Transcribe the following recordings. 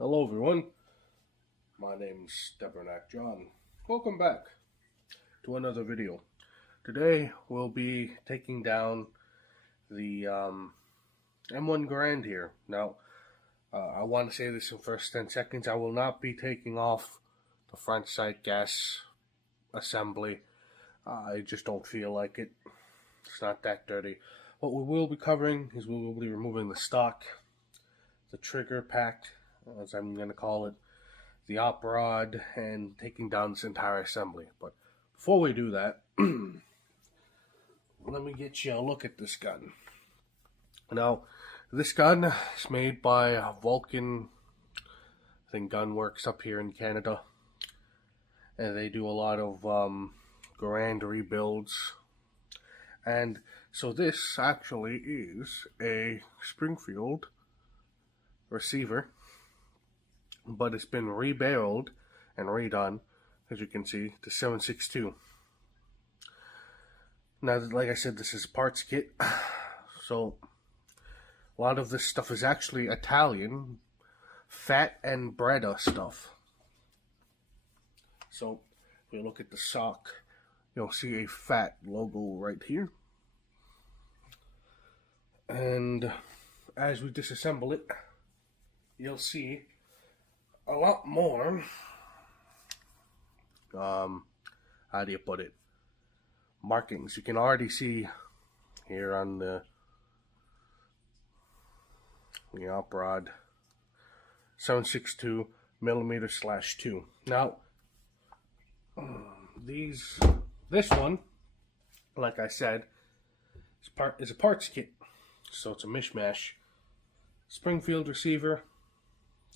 Hello everyone, my name's John. Welcome back to another video. Today we'll be taking down the M1 Garand here. Now, I want to say this in the first 10 seconds. I will not be taking off the front sight gas assembly. I just don't feel like it. It's not that dirty. What we will be covering is we will be removing the stock, the trigger pack, as I'm going to call it, the op rod, and taking down this entire assembly. But before we do that, let me get you a look at this gun. Now, this gun is made by Vulcan, I think, Gunworks up here in Canada. And they do a lot of Garand rebuilds. And so this actually is a Springfield receiver, but it's been rebarreled and redone, as you can see, to 7.62. Now, like I said, this is a parts kit, so a lot of this stuff is actually Italian, fat and Breda stuff. So, if you look at the sock, you'll see a fat logo right here. And as we disassemble it, you'll see a lot more, how do you put it, markings. You can already see here on the op rod, 7.62 mm/2. Now, this one, like I said, is a parts kit, so it's a mishmash. Springfield receiver,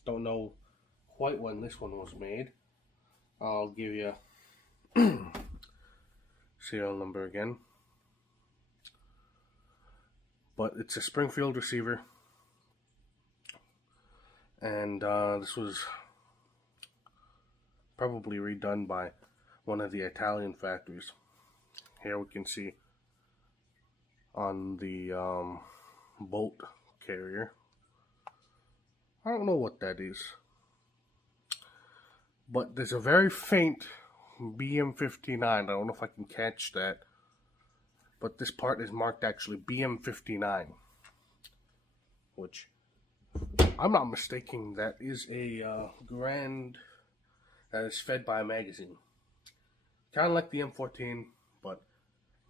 don't know quite when this one was made. I'll give you serial number again, but it's a Springfield receiver, and this was probably redone by one of the Italian factories. Here we can see on the bolt carrier, I don't know what that is, but there's a very faint BM59. I don't know if I can catch that, but this part is marked actually BM59, which, I'm not mistaken, that is a Garand that is fed by a magazine. Kind of like the M14, but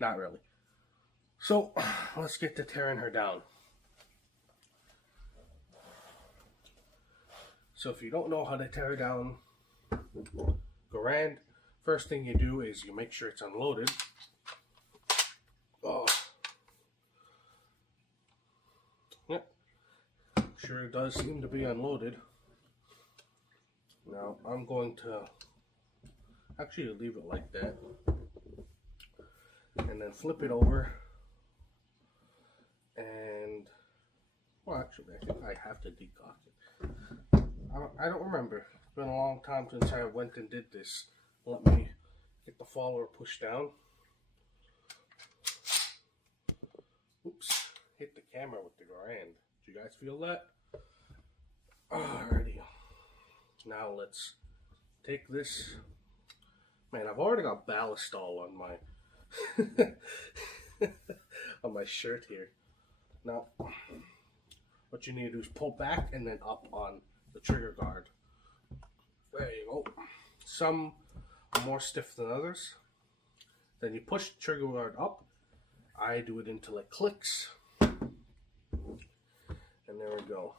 not really. So, let's get to tearing her down. So if you don't know how to tear down Garand, first thing you do is you make sure it's unloaded. Oh. Yep. Sure it does seem to be unloaded. Now I'm going to actually leave it like that, and then flip it over, and, well, actually I think I have to decock it. I don't remember. It's been a long time since I went and did this. Let me get the follower pushed down. Oops, hit the camera with the Garand. Did you guys feel that? Alrighty. Now let's take this. Man, I've already got ballast all on my on my shirt here. Now, what you need to do is pull back and then up on the trigger guard. There you go. Some are more stiff than others. Then you push the trigger guard up. I do it until it clicks. And there we go.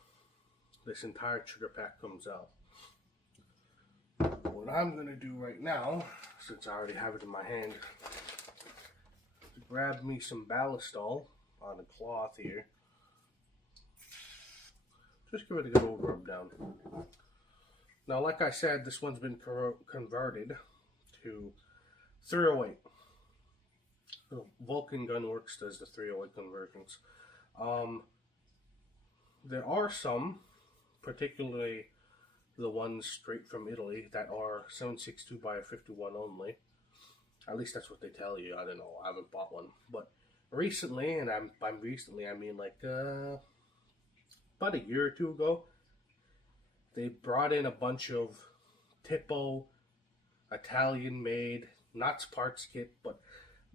This entire trigger pack comes out. What I'm going to do right now, since I already have it in my hand, is grab me some ballastol on a cloth here. Just give it a good old rub down. Now, like I said, this one's been converted to 308. Vulcan Gunworks does the 308 conversions. There are some, particularly the ones straight from Italy, that are 7.62 by 51 only. At least that's what they tell you. I don't know. I haven't bought one. But recently, and by recently I mean like about a year or two ago, They brought in a bunch of Tipo Italian made, not parts kit, but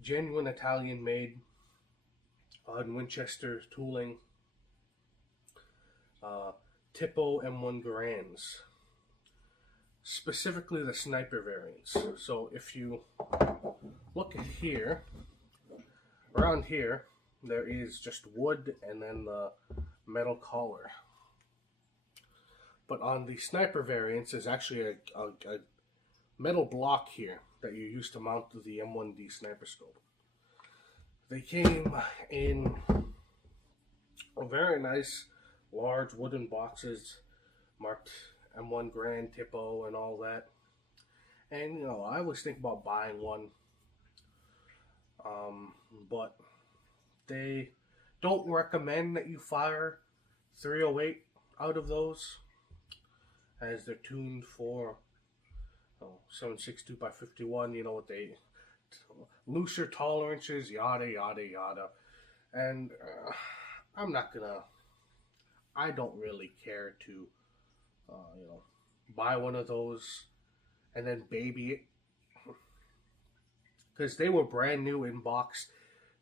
genuine Italian made on Winchester tooling, Tipo M1 Garands, specifically the sniper variants. So if you look at here, around here, there is just wood and then the metal collar. But on the sniper variants, there's actually a metal block here that you use to mount the M1D sniper scope. They came in very nice, large wooden boxes marked M1 Grand, Tipo, and all that. And you know, I always think about buying one, but they don't recommend that you fire 308 out of those, as they're tuned for 7.62 by 51. You know what they looser tolerances, yada yada yada. And I don't really care to buy one of those and then baby it, because they were brand new in box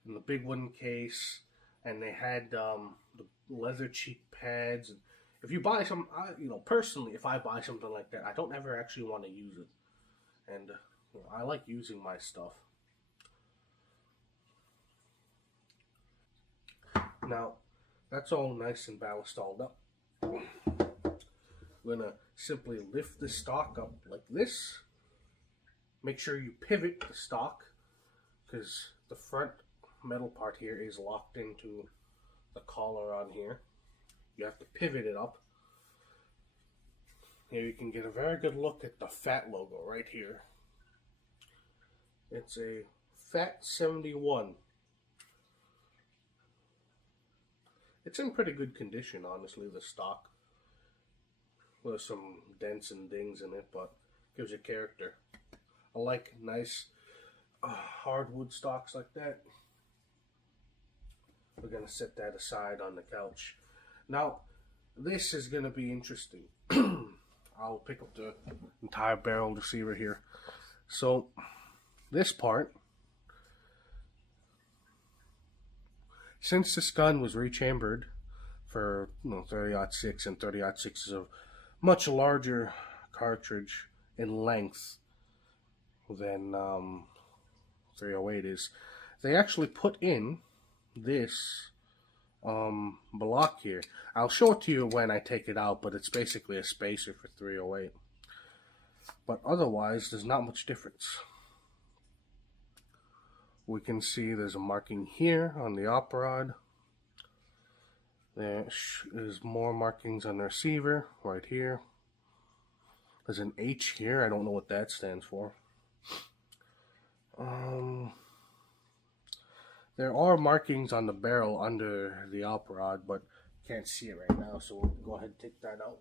in the big one case, and they had the leather cheek pads. And if you buy some, personally, if I buy something like that, I don't ever actually want to use it, and I like using my stuff. Now, that's all nice and ballastalled up. We're gonna simply lift the stock up like this. Make sure you pivot the stock, because the front metal part here is locked into the collar on here. You have to pivot it up. Here you can get a very good look at the FAT logo right here. It's a FAT 71. It's in pretty good condition, honestly, the stock. There's some dents and dings in it, but gives it character. I like nice hardwood stocks like that. We're going to set that aside on the couch. Now, this is going to be interesting. I'll pick up the entire barrel receiver here. So, this part, since this gun was rechambered for 30-06, and 30-06 is a much larger cartridge in length than 308 is, they actually put in this block here. I'll show it to you when I take it out, but it's basically a spacer for 308. But otherwise, there's not much difference. We can see there's a marking here on the op rod. There's more markings on the receiver right here. There's an H here. I don't know what that stands for. There are markings on the barrel under the op rod, but can't see it right now, so we'll go ahead and take that out.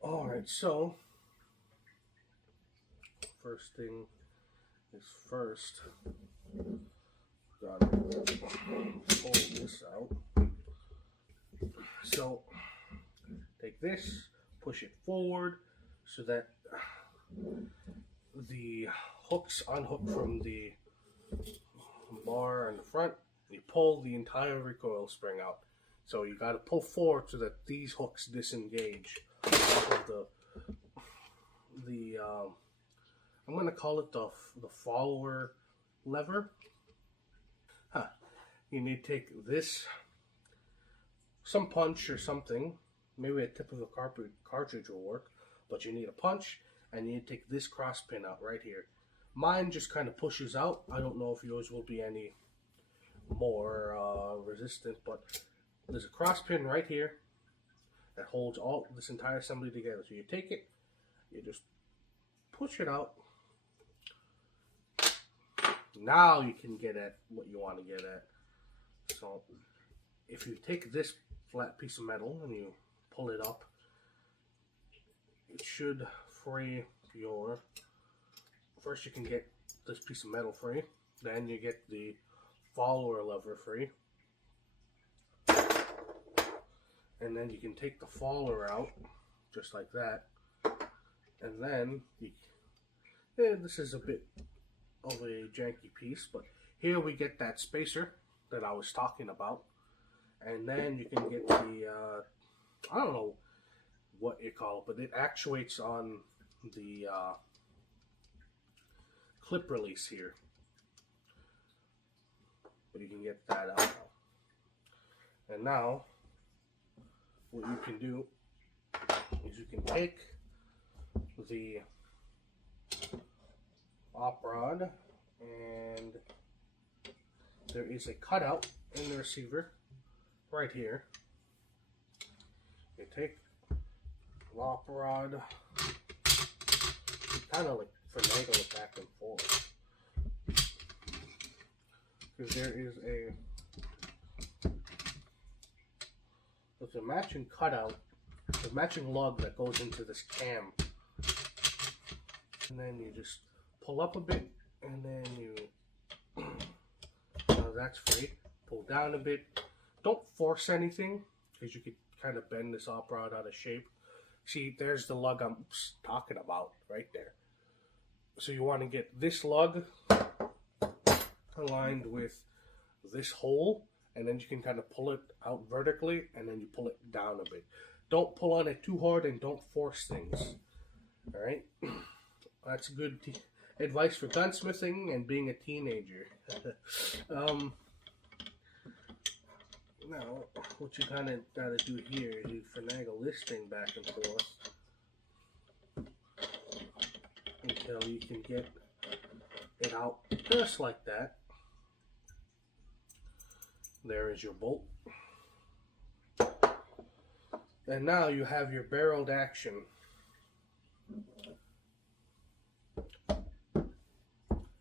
Alright, so first thing is first. Gotta pull this out. So take this, push it forward so that the hooks unhook from the bar in the front. You pull the entire recoil spring out. So you got to pull forward so that these hooks disengage off of the I'm going to call it the follower lever. You need to take this, some punch or something, maybe a tip of the cartridge will work, but you need a punch, and you need to take this cross pin out right here. Mine just kind of pushes out. I don't know if yours will be any more resistant, but there's a cross pin right here that holds all this entire assembly together. So you take it, you just push it out. Now you can get at what you want to get at. So if you take this flat piece of metal and you pull it up, it should free your... First you can get this piece of metal free, then you get the follower lever free, and then you can take the faller out just like that, and then this is a bit of a janky piece, but here we get that spacer that I was talking about, and then you can get the I don't know what you call it, but it actuates on the clip release here, but you can get that out now. And now what you can do is you can take the op rod, and there is a cutout in the receiver right here. You take the op rod, you kind of like finagle it back and forth, because there's a matching cutout, a matching lug that goes into this cam, and then you just pull up a bit, and then you now that's free. Pull down a bit. Don't force anything, because you could kind of bend this op rod out of shape. See, there's the lug I'm talking about right there. So you want to get this lug aligned with this hole, and then you can kind of pull it out vertically, and then you pull it down a bit. Don't pull on it too hard, and don't force things. Alright? That's good advice for gunsmithing and being a teenager. Now, what you kind of got to do here is you finagle this thing back and forth until you can get it out just like that. There is your bolt. And now you have your barreled action.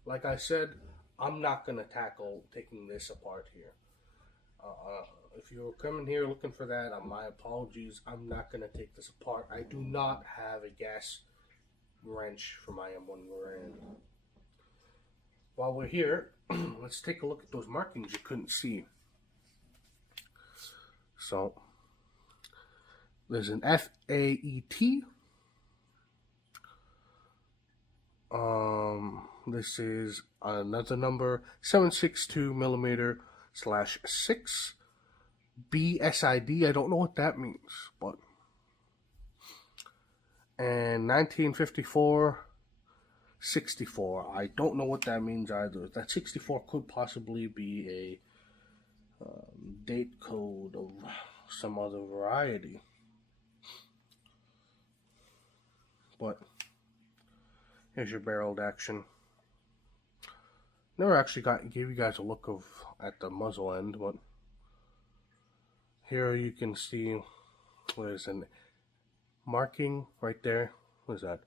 Like I said, I'm not going to tackle taking this apart here. If you're coming here looking for that, my apologies. I'm not going to take this apart. I do not have a gas wrench for my M1 Garand. While we're here, let's take a look at those markings you couldn't see. So, there's an FAET. This is another number, 762mm/6. BSID, I don't know what that means, but. And 1954, 64. I don't know what that means either. That 64 could possibly be a date code of some other variety. But here's your barreled action. Never actually gave you guys a look at the muzzle end, but here you can see there's an marking right there. What is that?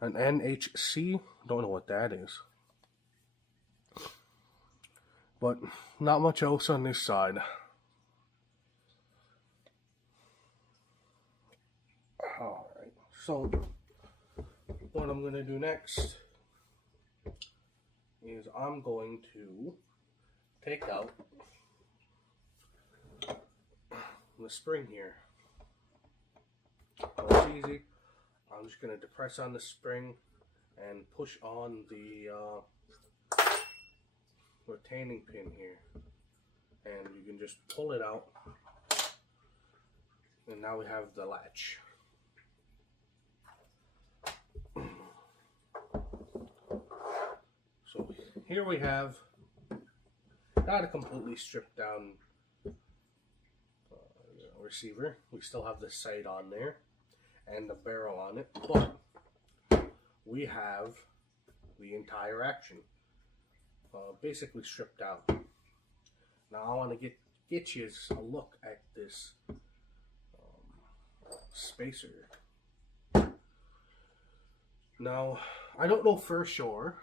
An NHC? Don't know what that is. But not much else on this side. Alright, so what I'm going to do next is I'm going to take out the spring here. So it's easy. I'm just going to depress on the spring and push on the retaining pin here, and you can just pull it out, and now we have the latch. So here we have not a completely stripped down receiver. We still have the sight on there and the barrel on it, but we have the entire action basically stripped out. Now I want to get you a look at this spacer. Now I don't know for sure,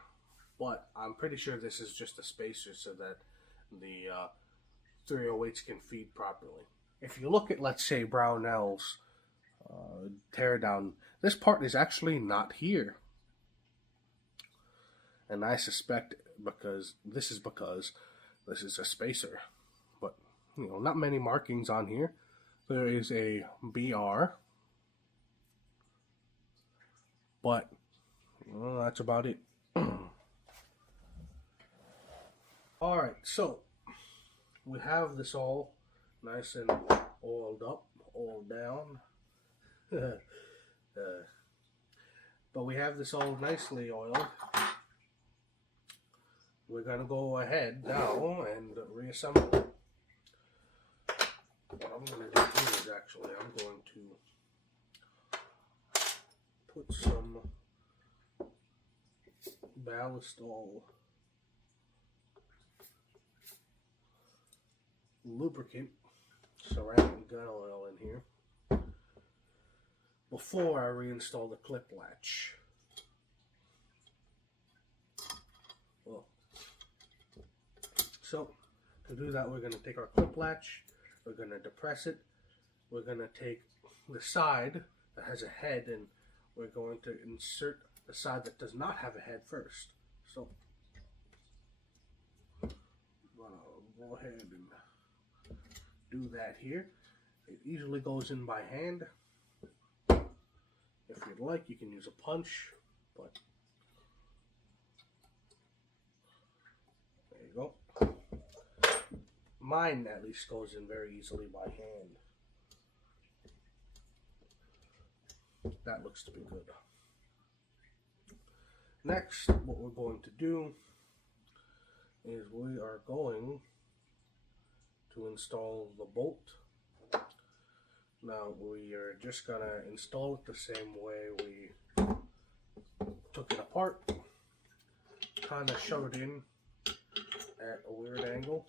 but I'm pretty sure this is just a spacer so that the 308s can feed properly. If you look at, let's say, Brownell's teardown, this part is actually not here. And I suspect because this is a spacer. But, you know, not many markings on here. there is a BR, but well, that's about it. Alright, so we have this all nice and oiled up, oiled down. But we have this all nicely oiled. We're going to go ahead now and reassemble. What I'm going to do is actually I'm going to put some Ballistol lubricant, ceramic gun oil in here before I reinstall the clip latch. Well, so to do that, we're going to take our clip latch, we're going to depress it, we're going to take the side that has a head and we're going to insert the side that does not have a head first. So I'll go ahead and do that here. It easily goes in by hand. If you'd like, you can use a punch, but there you go. Mine at least goes in very easily by hand. That looks to be good. Next, what we're going to do is we are going to install the bolt. Now we are just going to install it the same way we took it apart. Kind of shove it in at a weird angle.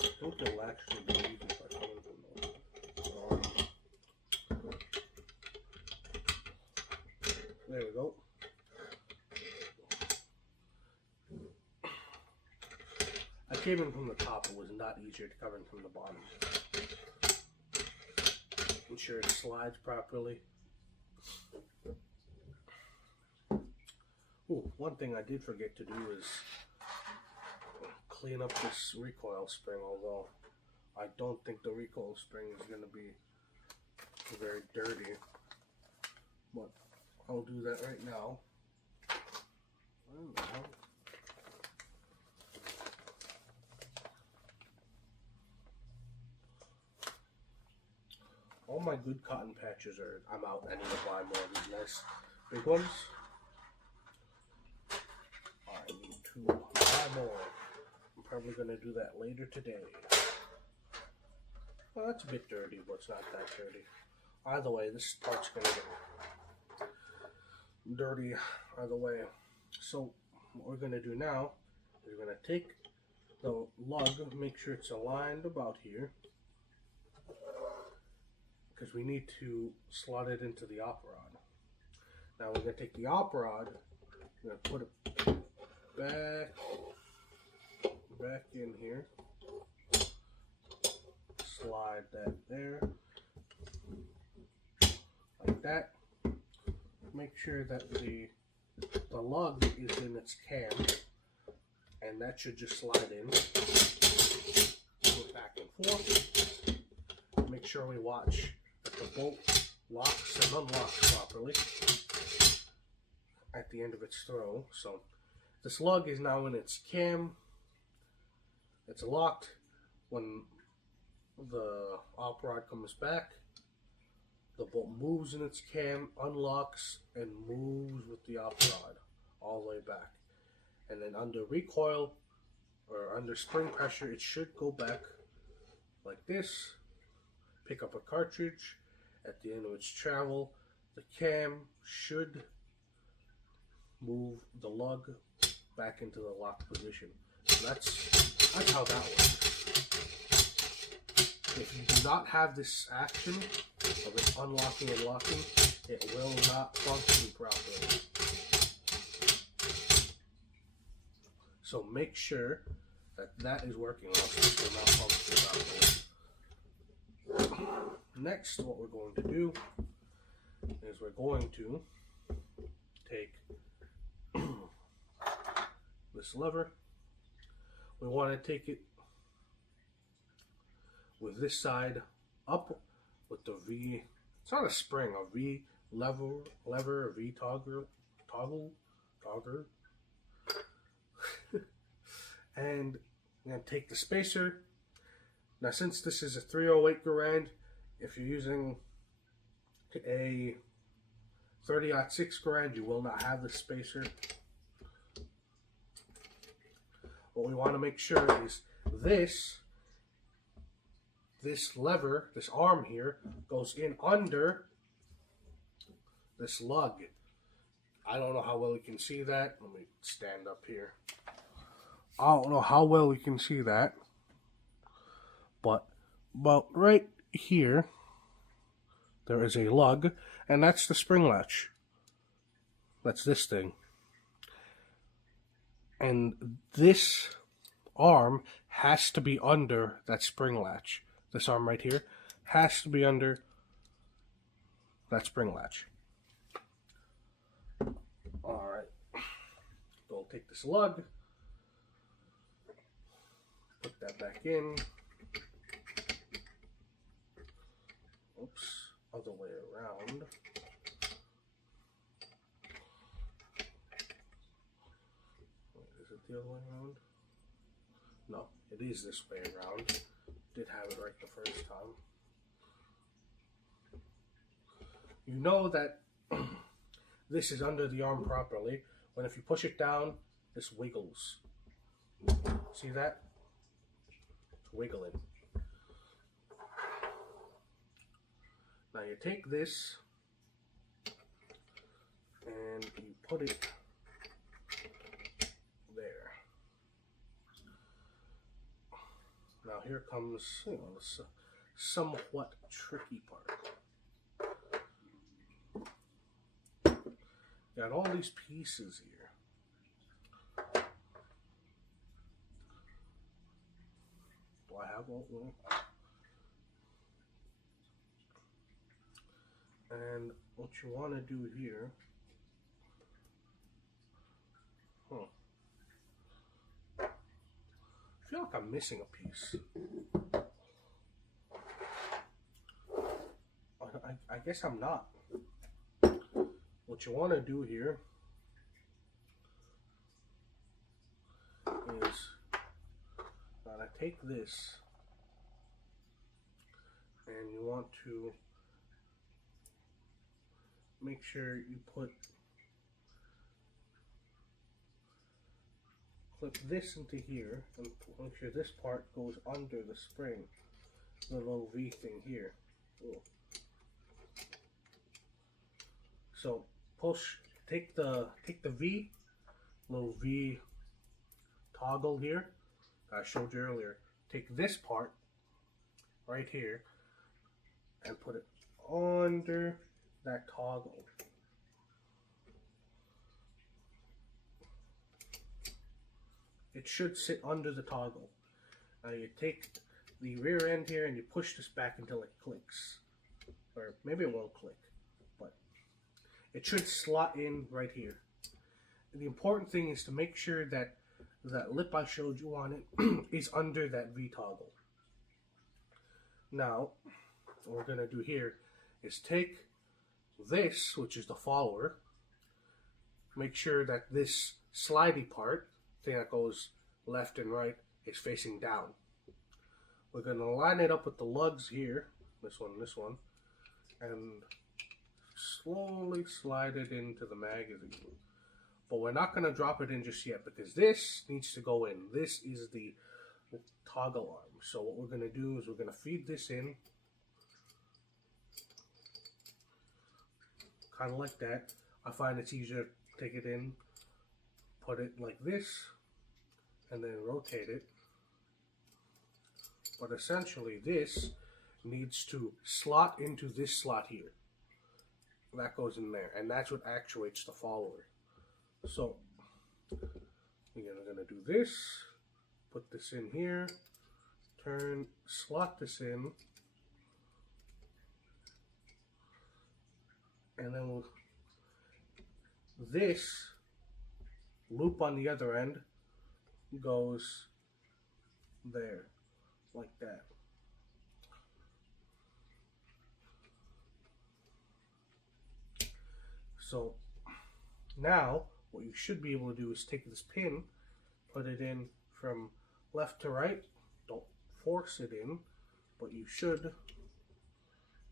I think it'll actually be easy if I come in from the there we go. I came in from the top. It was not easier to come in from the bottom. Ensure it slides properly. Ooh, one thing I did forget to do is clean up this recoil spring, although I don't think the recoil spring is going to be very dirty, but I'll do that right now. All my good cotton patches are, I'm out. I need to buy more of these nice big ones. I need to buy more. I'm probably going to do that later today. Well, that's a bit dirty, but it's not that dirty. Either way, this part's going to get dirty either way. So what we're going to do now is we're going to take the lug, make sure it's aligned about here, because we need to slot it into the op rod. Now we're going to take the op rod, we're going to put it back in here, slide that there, like that. Make sure that the lug is in its cam, and that should just slide in. Go back and forth. Make sure we watch that the bolt locks and unlocks properly at the end of its throw. So this lug is now in its cam. It's locked. When the op rod comes back, the bolt moves in its cam, unlocks, and moves with the op rod all the way back. And then under recoil, or under spring pressure, it should go back like this. Pick up a cartridge. At the end of its travel, the cam should move the lug back into the locked position. So that's how that works. If you do not have this action of it unlocking and locking, it will not function properly. So make sure that that is working, or else it will not function properly. Next, what we're going to do is we're going to take this lever. We want to take it with this side up with the V. It's not a spring, a V lever, a V toggle. And I'm going to take the spacer. Now, since this is a 308 Garand, if you're using a 30-06 Garand, you will not have the spacer. What we want to make sure is this lever, this arm here, goes in under this lug. I don't know how well you can see that. Let me stand up here. I don't know how well you can see that, but about right here, there is a lug, and that's the spring latch. That's this thing. And this arm has to be under that spring latch. This arm right here has to be under that spring latch. Alright. So we'll take this lug, put that back in. Oops, other way around. Wait, is it the other way around? No, it is this way around. Did have it right the first time. You know that this is under the arm properly when if you push it down, this wiggles. See that? It's wiggling. Now you take this and you put it there. Now here comes, the somewhat tricky part. Got all these pieces here. Do I have all of them? And what you want to do here, I feel like I'm missing a piece. I guess I'm not. What you want to do here is take this and you want to make sure you clip this into here and make sure this part goes under the spring, the little V thing here. Ooh. So take the V, little V toggle here I showed you earlier. Take this part right here and put it under that toggle. It should sit under the toggle. Now you take the rear end here and you push this back until it clicks. Or maybe it won't click, but it should slot in right here. And the important thing is to make sure that that lip I showed you on it is under that V toggle. Now, what we're going to do here is take this, which is the follower, make sure that this slidey part, thing that goes left and right, is facing down. We're going to line it up with the lugs here, this one, and slowly slide it into the magazine. But we're not going to drop it in just yet because this needs to go in. This is the toggle arm. So what we're going to do is we're going to feed this in, kind of like that. I find it's easier to take it in, put it like this, and then rotate it. But essentially this needs to slot into this slot here. That goes in there, and that's what actuates the follower. So we're gonna do this, put this in here, slot this in, and then this loop on the other end goes there, like that. So now what you should be able to do is take this pin, put it in from left to right. Don't force it in, but you should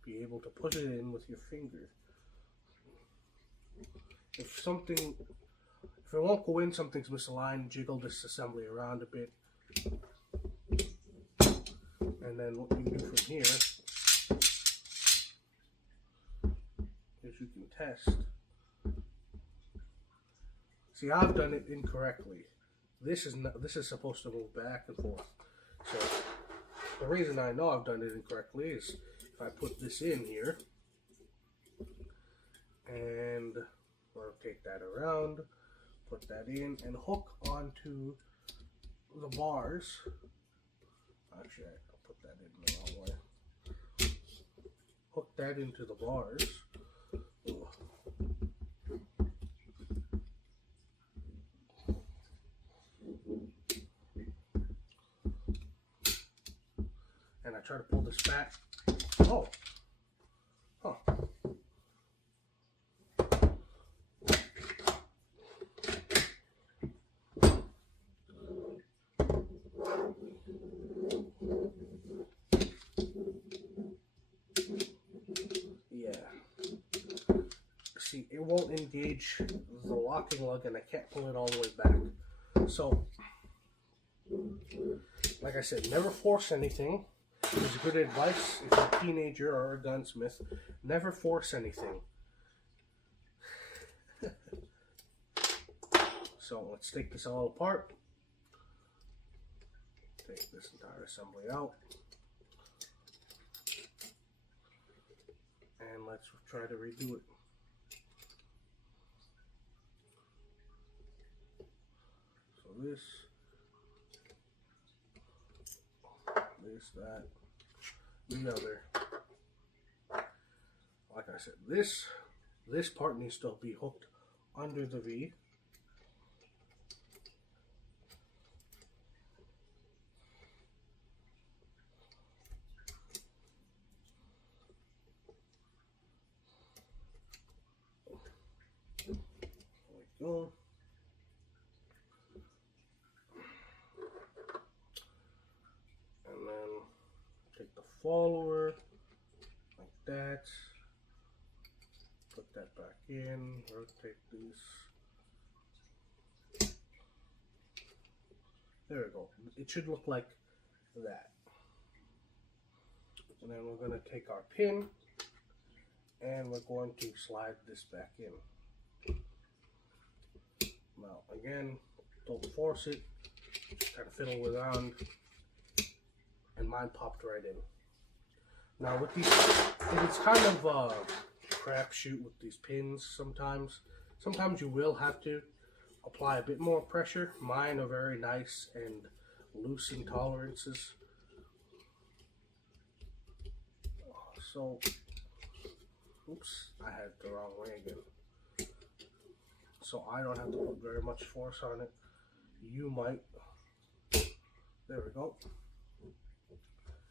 be able to put it in with your finger. If it won't go in, something's misaligned, jiggle this assembly around a bit. And then what you do from here is you can test. See, I've done it incorrectly. This is supposed to move back and forth. So the reason I know I've done it incorrectly is if I put this in here and rotate that around, put that in, and hook onto the bars. Actually, I'll put that in the wrong way. Hook that into the bars. Ooh. And I try to pull this back. Oh. Huh. Yeah. See, it won't engage the locking lug and I can't pull it all the way back. So, like I said, never force anything. It's good advice if you're a teenager or a gunsmith. Never force anything. So let's take this all apart. Take this entire assembly out. And let's try to redo it. So this, that, the other. Like I said, this part needs to be hooked under the V. There we go. Follower like that, put that back in, rotate these. There we go. It should look like that. And then we're going to take our pin and we're going to slide this back in. Now again, don't force it, kind of fiddle around, and mine popped right in. Now with these, it's kind of a crapshoot with these pins sometimes. Sometimes you will have to apply a bit more pressure. Mine are very nice and loose in tolerances. So, oops, I had it the wrong way again. So I don't have to put very much force on it. You might. There we go.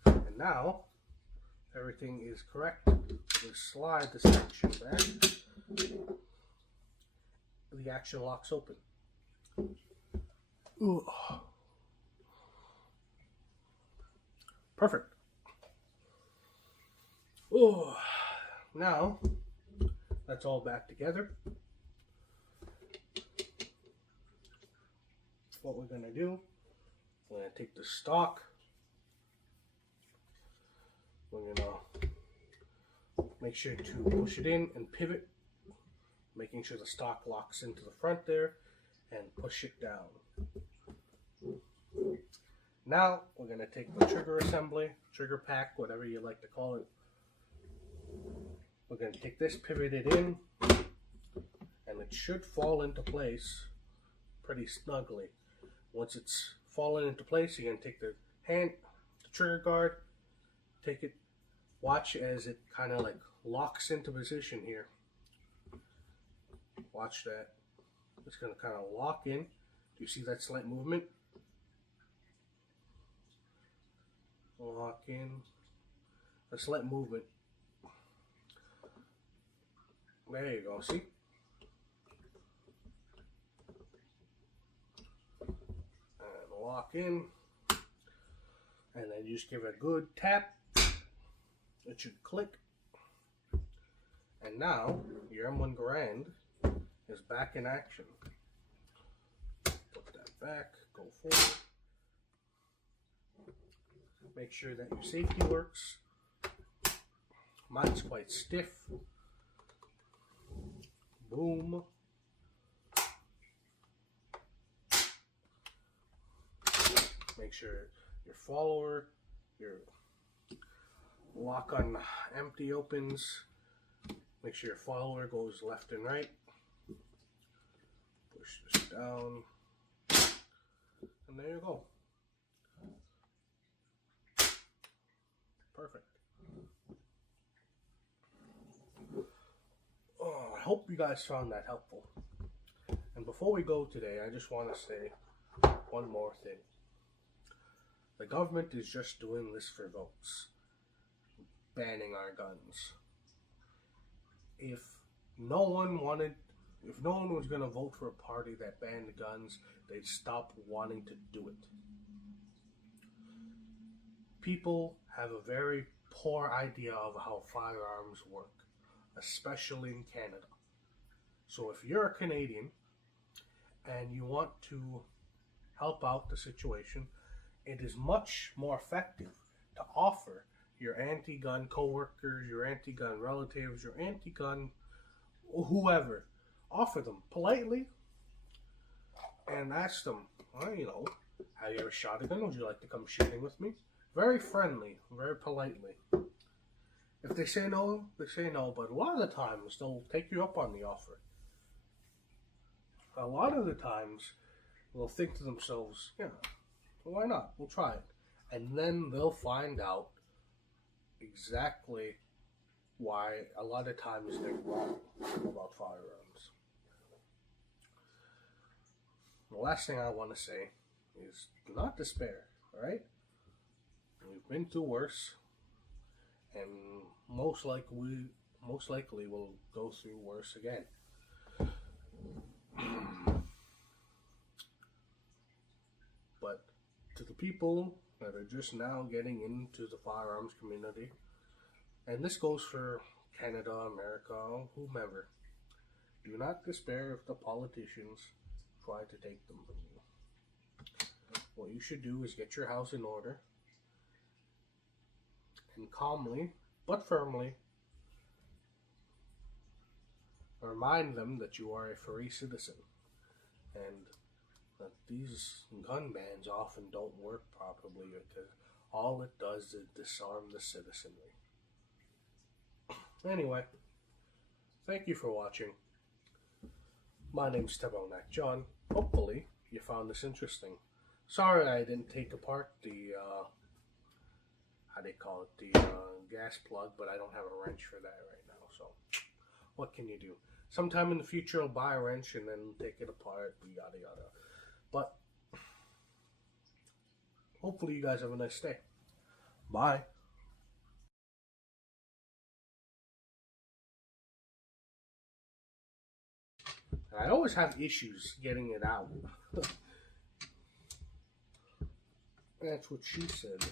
And now, everything is correct. We slide the section back. The action locks open. Ooh. Perfect. Ooh. Now, that's all back together. What we're going to do, we're going to take the stock. We're going to make sure to push it in and pivot, making sure the stock locks into the front there, and push it down. Now we're going to take the trigger assembly, trigger pack, whatever you like to call it. We're going to take this, pivot it in, and it should fall into place pretty snugly. Once it's fallen into place, you're going to take the trigger guard, take it, watch as it kind of like locks into position here. Watch that. It's going to kind of lock in. Do you see that slight movement? Lock in. A slight movement. There you go, see? And lock in. And then you just give it a good tap. It should click. And now your M1 Garand is back in action. Put that back, go forward. Make sure that your safety works. Mine's quite stiff. Boom. Make sure your follower, your lock on empty opens. Make sure your follower goes left and right. Push this down. And there you go. Perfect. Oh, I hope you guys found that helpful. And before we go today, I just want to say one more thing. The government is just doing this for votes. Banning our guns. If no one was going to vote for a party that banned guns, they'd stop wanting to do it. People have a very poor idea of how firearms work, especially in Canada. So if you're a Canadian and you want to help out the situation, it is much more effective to offer your anti-gun coworkers, your anti-gun relatives, your anti-gun whoever, offer them politely and ask them, well, you know, have you ever shot a gun? Would you like to come shooting with me? Very friendly, very politely. If they say no, they say no, but a lot of the times they'll take you up on the offer. A lot of the times they'll think to themselves, yeah, well, why not? We'll try it. And then they'll find out exactly why a lot of times they're wrong about firearms. The last thing I want to say is do not despair, alright? We've been through worse, and most likely we'll go through worse again. But to the people that are just now getting into the firearms community, and this goes for Canada, America, whomever, do not despair if the politicians try to take them from you. What you should do is get your house in order and calmly but firmly remind them that you are a free citizen and that these gun bans often don't work properly because all it does is disarm the citizenry. Anyway, thank you for watching. My name's Tokarev John. Hopefully you found this interesting. Sorry I didn't take apart the gas plug, but I don't have a wrench for that right now, so what can you do? Sometime in the future I'll buy a wrench and then take it apart, yada yada. But hopefully you guys have a nice day. Bye. I always have issues getting it out. That's what she said.